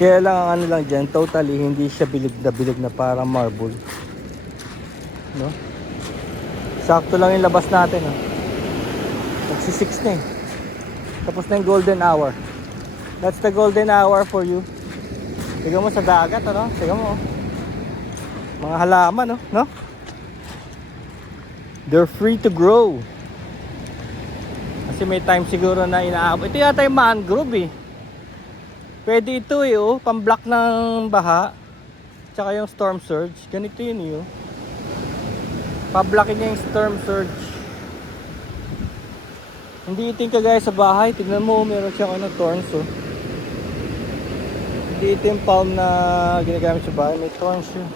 Kaya lang ang ano lang dyan, totally hindi siya bilog na parang marble, no? Sakto lang yung labas natin, no? Magsi 6 na eh. Tapos na yung golden hour. That's the golden hour for you. Tignan mo sa dagat, ano? Tignan mo, mga halaman, no? No? They're free to grow. Kasi may time siguro na inaabot. Ito yata yung mangrove eh. Pwede ito eh, oh. Pamblock ng baha. Tsaka yung storm surge. Ganito yun eh, oh. Pablockin niya yung storm surge. Hindi ito yung kagaya sa bahay. Tignan mo, meron siyang ano, thorns, oh. Hindi ito yung palm na ginagamit sa bahay. May thorns yun.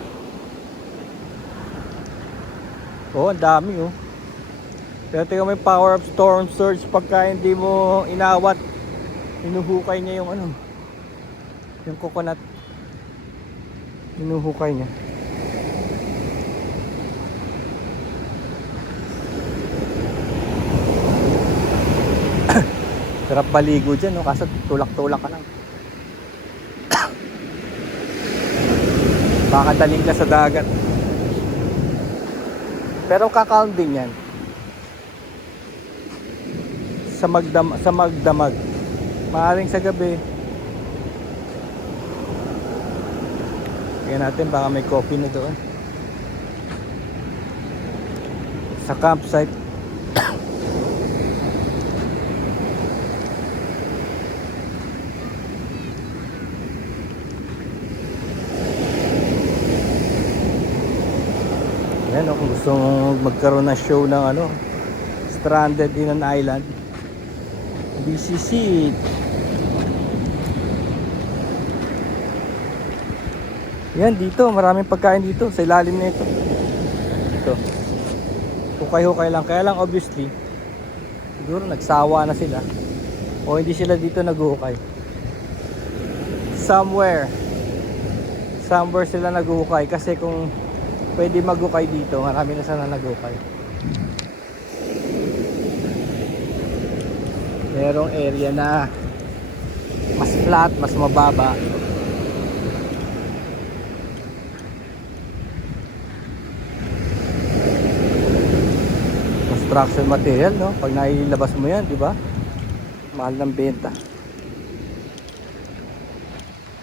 Oh, ang dami, oh. Pero tingnan mo yung power of storm surge. Pagka hindi mo inawat, hinuhukay niya yung ano, yung coconut. Hinuhukay niya. Sarap baligo dyan, no? Kaso tulak-tulak ka lang. Baka daling ka sa dagat. Pero kakalm din yan. Sa magdamag. Maaring sa gabi. Tingnan natin, baka may coffee na doon. Sa campsite. Yan, kung gusto mong magkaroon ng show ng ano, stranded in an island, BCC. Yan, dito maraming pagkain dito sa ilalim na ito. Ito, hukay-hukay lang. Kaya lang obviously siguro nagsawa na sila o hindi sila dito naghuhukay. Somewhere sila naghuhukay. Kasi kung pwede maghukay dito, marami na sana naghukay. Merong area na mas flat, mas mababa. Construction material, no? Pag nailabas mo yan, di ba? Mahal ng benta.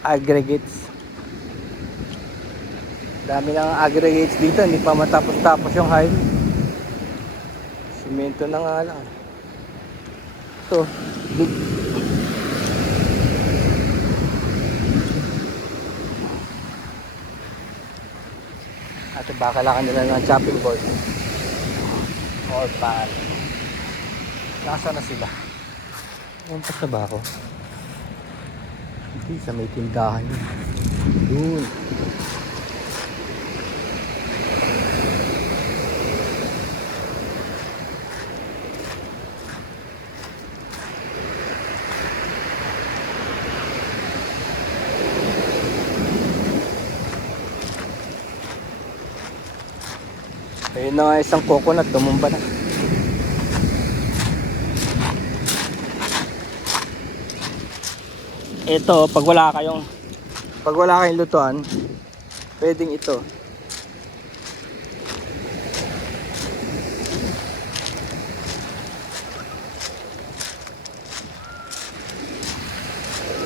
Aggregates. Dami ng aggregates dito, hindi pa matapos-tapos yung highway. Simento na nga lang. Ito, at bakalakan nila ng chopping board or pan. Nasa na sila? Umpas na ba ako? Hindi, sa may tindahan yun. Doon. Ayun na nga isang coconut, tumumba na. Ito, pag wala kayong lutuan, pwedeng ito.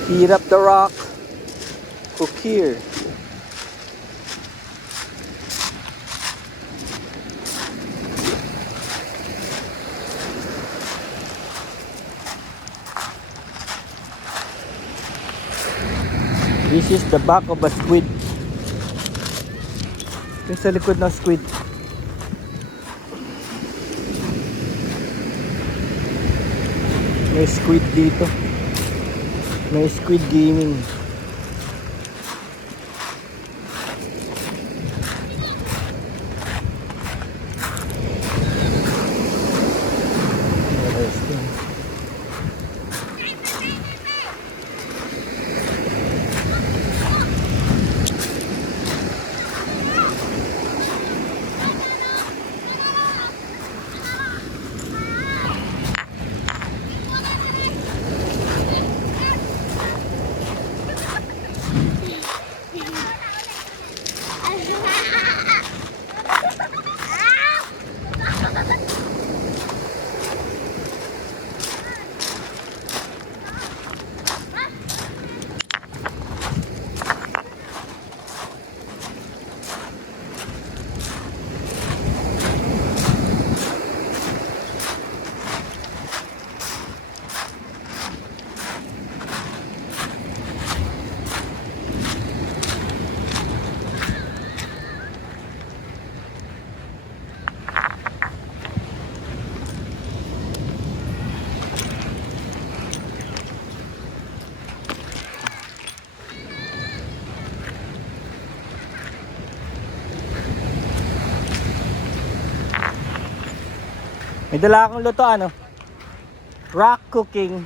Heat up the rock, cook here. This is the back of a squid. Yung sa likod ng squid. May squid dito. May squid gaming. May dala akong luto ano. Rock cooking.